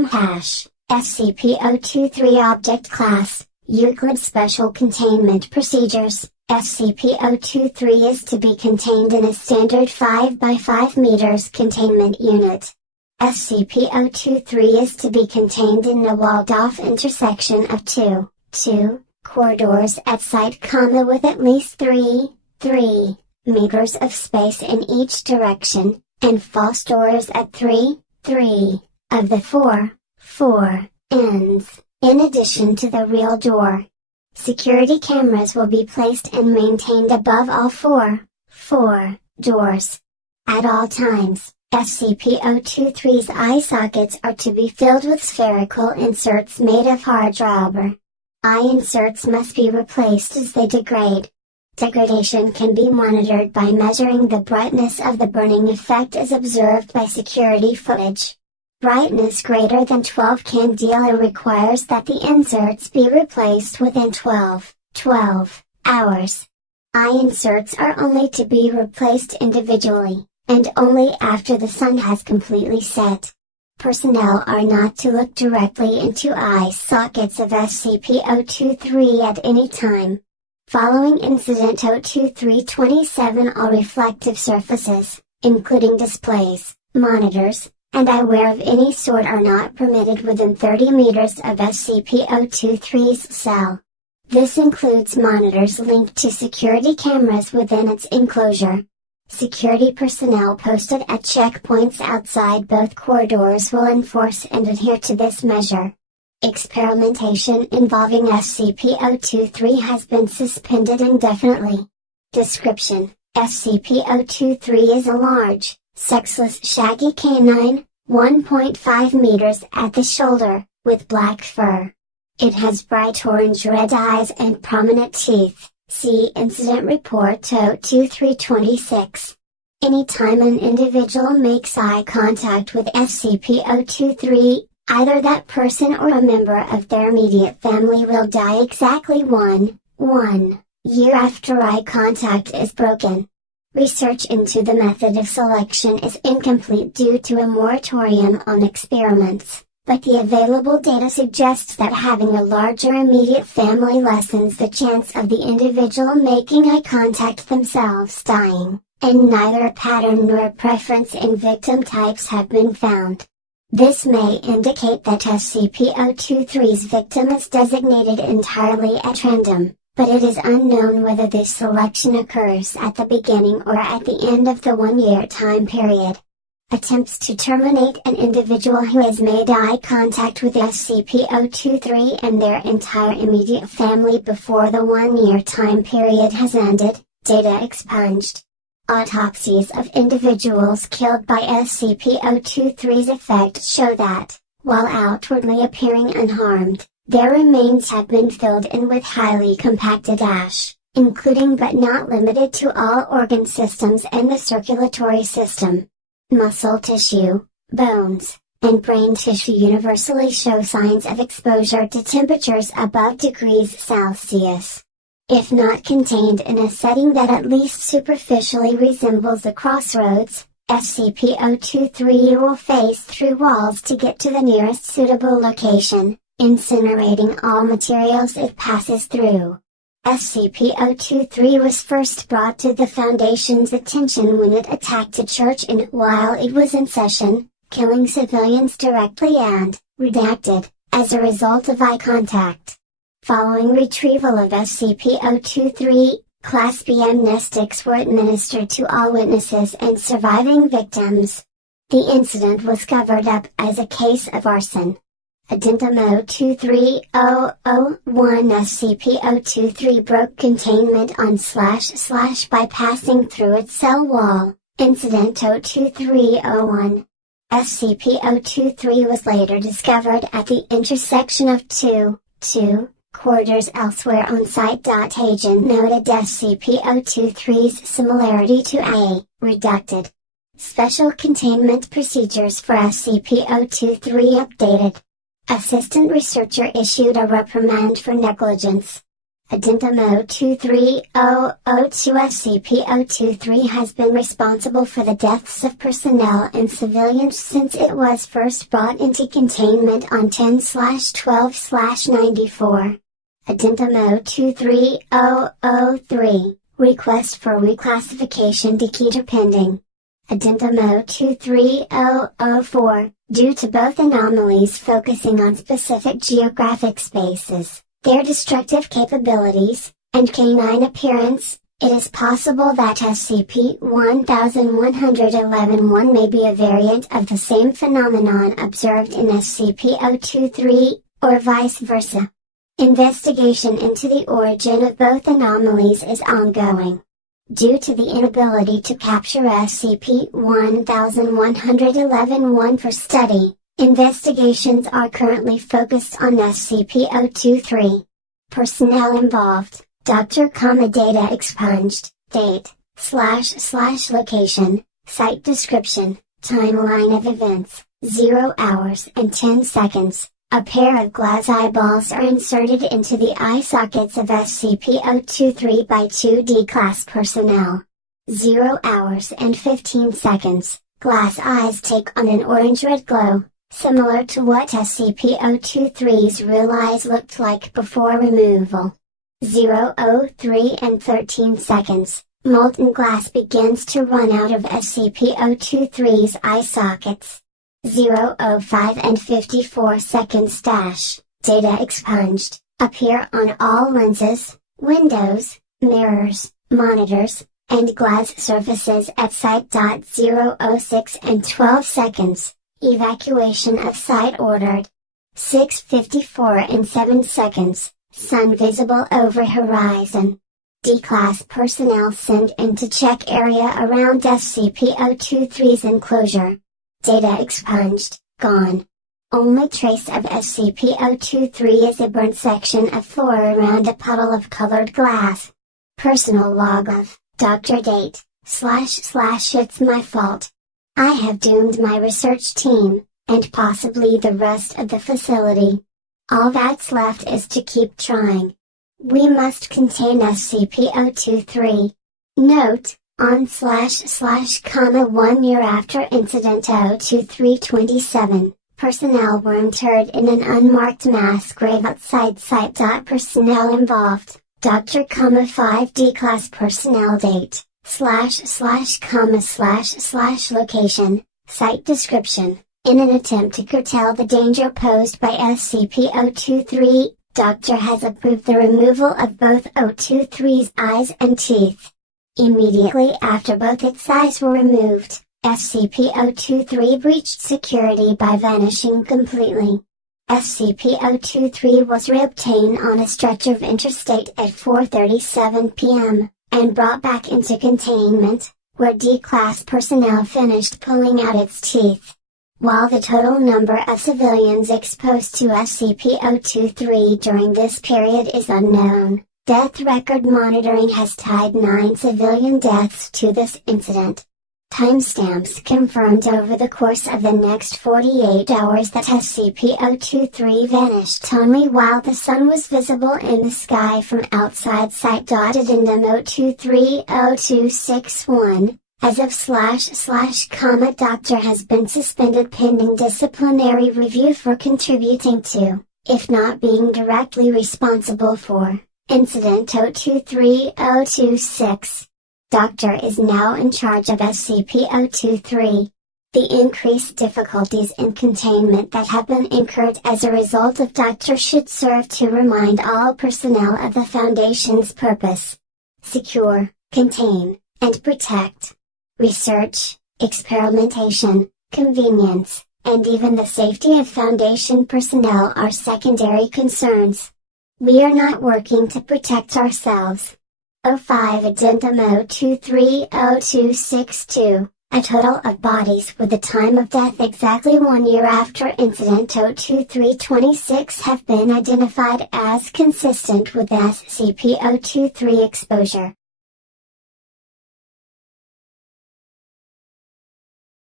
item hash, SCP-023 object class, Euclid Special Containment Procedures. SCP-023 is to be contained in a standard 5 by 5 meters containment unit. SCP-023 is to be contained in a walled-off intersection of two corridors at site, with at least 3 meters of space in each direction, and false doors at 3 of the 4 ends, in addition to the real door. Security cameras will be placed and maintained above all 4 doors. At all times, SCP-023's eye sockets are to be filled with spherical inserts made of hard rubber. Eye inserts must be replaced as they degrade. Degradation can be monitored by measuring the brightness of the burning effect as observed by security footage. Brightness greater than 12 candela requires that the inserts be replaced within 12 hours. Eye inserts are only to be replaced individually, and only after the sun has completely set. Personnel are not to look directly into eye sockets of SCP-023 at any time. Following Incident 023-27, all reflective surfaces, including displays, monitors, and eyewear of any sort are not permitted within 30 meters of SCP-023's cell. This includes monitors linked to security cameras within its enclosure. Security personnel posted at checkpoints outside both corridors will enforce and adhere to this measure. Experimentation involving SCP-023 has been suspended indefinitely. Description: SCP-023 is a large, sexless shaggy canine, 1.5 meters at the shoulder, with black fur. It has bright orange-red eyes and prominent teeth. See Incident Report 02326. Anytime an individual makes eye contact with SCP-023, either that person or a member of their immediate family will die exactly one year after eye contact is broken. Research into the method of selection is incomplete due to a moratorium on experiments, but the available data suggests that having a larger immediate family lessens the chance of the individual making eye contact themselves dying, and neither a pattern nor a preference in victim types have been found. This may indicate that SCP-023's victim is designated entirely at random, but it is unknown whether this selection occurs at the beginning or at the end of the 1-year time period. Attempts to terminate an individual who has made eye contact with SCP-023 and their entire immediate family before the 1-year time period has ended, data expunged. Autopsies of individuals killed by SCP-023's effect show that, while outwardly appearing unharmed, their remains have been filled in with highly compacted ash, including but not limited to all organ systems and the circulatory system. Muscle tissue, bones, and brain tissue universally show signs of exposure to temperatures above degrees Celsius. If not contained in a setting that at least superficially resembles a crossroads, SCP-023 will phase through walls to get to the nearest suitable location, incinerating all materials it passes through. SCP-023 was first brought to the Foundation's attention when it attacked a church while it was in session, killing civilians directly and, redacted, as a result of eye contact. Following retrieval of SCP-023, Class B amnestics were administered to all witnesses and surviving victims. The incident was covered up as a case of arson. Addendum 023-001 SCP-023 broke containment on / by passing through its cell wall. Incident 023-01. SCP-023 was later discovered at the intersection of two corridors elsewhere on site. Agent noted SCP-023's similarity to a redacted. Special containment procedures for SCP-023 updated. Assistant researcher issued a reprimand for negligence. Addendum 023-002 SCP-023 has been responsible for the deaths of personnel and civilians since it was first brought into containment on 10/12/94. Addendum 023-003, Request for Reclassification Deketer pending. Addendum 023-004, due to both anomalies focusing on specific geographic spaces, their destructive capabilities, and canine appearance, it is possible that SCP-1111-1 may be a variant of the same phenomenon observed in SCP-023, or vice versa. Investigation into the origin of both anomalies is ongoing. Due to the inability to capture SCP-1111-1 for study, investigations are currently focused on SCP-023. Personnel involved: Dr. Data expunged, date, / location, site description, timeline of events, 0 hours and 10 seconds. A pair of glass eyeballs are inserted into the eye sockets of SCP-023 by 2 D-Class personnel. 0 hours and 15 seconds, glass eyes take on an orange-red glow, similar to what SCP-023's real eyes looked like before removal. 0:03 and 13 seconds, molten glass begins to run out of SCP-023's eye sockets. 0:05 and 54 seconds data expunged, appear on all lenses, windows, mirrors, monitors, and glass surfaces at site. 0:06 and 12 seconds, evacuation of site ordered. 6:54 and 7 seconds, sun visible over horizon. D-Class personnel sent into check area around SCP-023's enclosure. Data expunged, gone. Only trace of SCP-023 is a burnt section of floor around a puddle of colored glass. Personal log of Dr. Date, / it's my fault. I have doomed my research team, and possibly the rest of the facility. All that's left is to keep trying. We must contain SCP-023. Note: on / 1 year after Incident 02327, personnel were interred in an unmarked mass grave outside site. Personnel involved: Dr. 5 D-Class personnel date, / location, site description. In an attempt to curtail the danger posed by SCP-023, Doctor has approved the removal of both 023's eyes and teeth. Immediately after both its eyes were removed, SCP-023 breached security by vanishing completely. SCP-023 was reobtained on a stretcher of interstate at 4:37 p.m., and brought back into containment, where D-Class personnel finished pulling out its teeth. While the total number of civilians exposed to SCP-023 during this period is unknown, death record monitoring has tied 9 civilian deaths to this incident. Timestamps confirmed over the course of the next 48 hours that SCP-023 vanished only while the sun was visible in the sky from outside site. Addendum 023-0261, as of / Doctor has been suspended pending disciplinary review for contributing to, if not being directly responsible for, Incident 023-026. Doctor is now in charge of SCP-023. The increased difficulties in containment that have been incurred as a result of Doctor should serve to remind all personnel of the Foundation's purpose: secure, contain, and protect. Research, experimentation, convenience, and even the safety of Foundation personnel are secondary concerns. We are not working to protect ourselves. 05 Addendum 023-0262, a total of bodies with the time of death exactly 1 year after Incident 02326 have been identified as consistent with SCP-023 exposure.